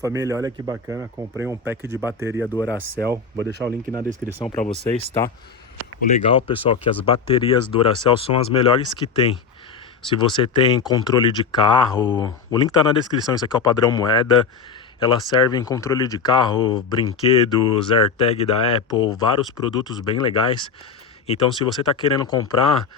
Família, olha que bacana, comprei um pack de bateria do Duracell, vou deixar o link na descrição para vocês, tá? O legal, pessoal, é que as baterias do Duracell são as melhores que tem. Se você tem controle de carro, o link tá na descrição, isso aqui é o padrão moeda. Elas servem controle de carro, brinquedos, AirTag da Apple, vários produtos bem legais. Então, se você tá querendo comprar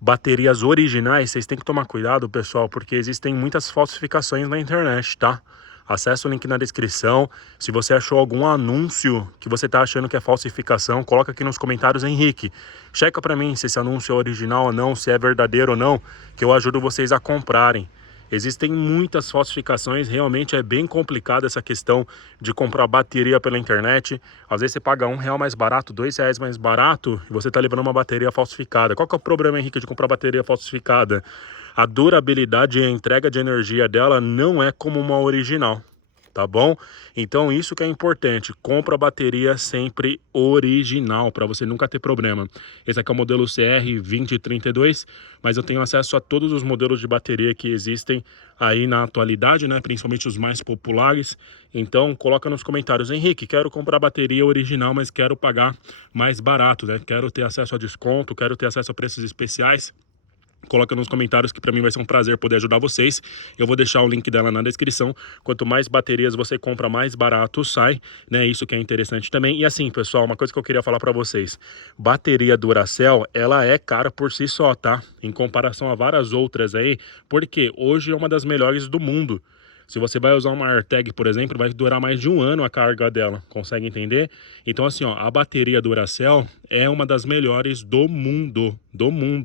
baterias originais, vocês têm que tomar cuidado, pessoal, porque existem muitas falsificações na internet, tá? Acesse o link na descrição. Se você achou algum anúncio que você tá achando que é falsificação, coloca aqui nos comentários, Henrique. Checa pra mim se esse anúncio é original ou não, se é verdadeiro ou não, que eu ajudo vocês a comprarem. Existem muitas falsificações, realmente é bem complicado essa questão de comprar bateria pela internet. Às vezes você paga R$1 mais barato, R$2 mais barato e você está levando uma bateria falsificada. Qual que é o problema, Henrique, de comprar bateria falsificada? A durabilidade e a entrega de energia dela não é como uma original. Tá bom? Então isso que é importante, compra a bateria sempre original, para você nunca ter problema. Esse aqui é o modelo CR2032, mas eu tenho acesso a todos os modelos de bateria que existem aí na atualidade, né? Principalmente os mais populares. Então coloca nos comentários, Henrique, quero comprar bateria original, mas quero pagar mais barato, né? Quero ter acesso a desconto, quero ter acesso a preços especiais. Coloca nos comentários que para mim vai ser um prazer poder ajudar vocês. Eu vou deixar o link dela na descrição. Quanto mais baterias você compra, mais barato sai, né? Isso que é interessante também. E assim, pessoal, uma coisa que eu queria falar para vocês. Bateria Duracell, ela é cara por si só, tá? Em comparação a várias outras aí, porque hoje é uma das melhores do mundo. Se você vai usar uma AirTag, por exemplo, vai durar mais de 1 ano a carga dela, consegue entender? Então assim, ó, a bateria Duracell é uma das melhores do mundo,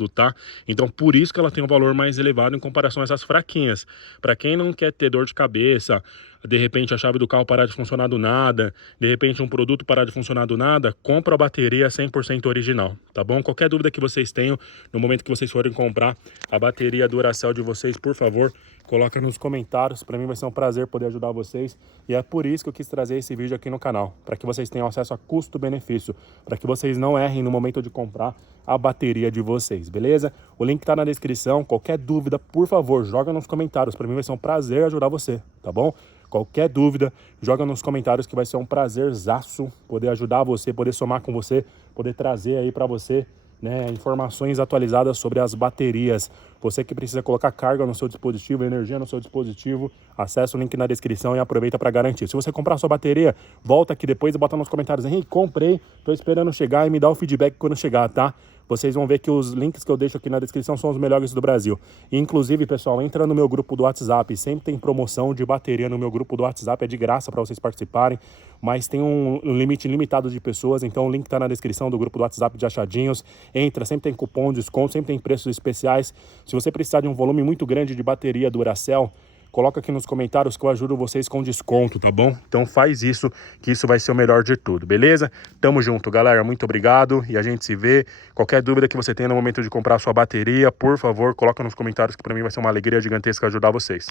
tá? Então por isso que ela tem um valor mais elevado em comparação a essas fraquinhas. Para quem não quer ter dor de cabeça, de repente a chave do carro parar de funcionar do nada, de repente um produto parar de funcionar do nada, compra a bateria 100% original, tá bom? Qualquer dúvida que vocês tenham, no momento que vocês forem comprar a bateria Duracell de vocês, por favor, coloca nos comentários, para mim vai ser um prazer poder ajudar vocês. E é por isso que eu quis trazer esse vídeo aqui no canal, para que vocês tenham acesso a custo-benefício, para que vocês não errem no momento de comprar a bateria de vocês, beleza? O link tá na descrição, qualquer dúvida, por favor, joga nos comentários, para mim vai ser um prazer ajudar você, tá bom? Qualquer dúvida, joga nos comentários que vai ser um prazerzaço poder ajudar você, poder somar com você, poder trazer aí para você, né, informações atualizadas sobre as baterias. Você que precisa colocar carga no seu dispositivo, energia no seu dispositivo, acessa o link na descrição e aproveita para garantir. Se você comprar a sua bateria, volta aqui depois e bota nos comentários, Henrique, comprei, tô esperando chegar, e me dá o feedback quando chegar, tá? Vocês vão ver que os links que eu deixo aqui na descrição são os melhores do Brasil. E, inclusive, pessoal, entra no meu grupo do WhatsApp. Sempre tem promoção de bateria no meu grupo do WhatsApp. É de graça para vocês participarem. Mas tem um limite limitado de pessoas. Então, o link está na descrição do grupo do WhatsApp de Achadinhos. Entra, sempre tem cupom de desconto, sempre tem preços especiais. Se você precisar de um volume muito grande de bateria Duracell, coloca aqui nos comentários que eu ajudo vocês com desconto, tá bom? Então faz isso, que isso vai ser o melhor de tudo, beleza? Tamo junto, galera. Muito obrigado e a gente se vê. Qualquer dúvida que você tenha no momento de comprar a sua bateria, por favor, coloca nos comentários que pra mim vai ser uma alegria gigantesca ajudar vocês.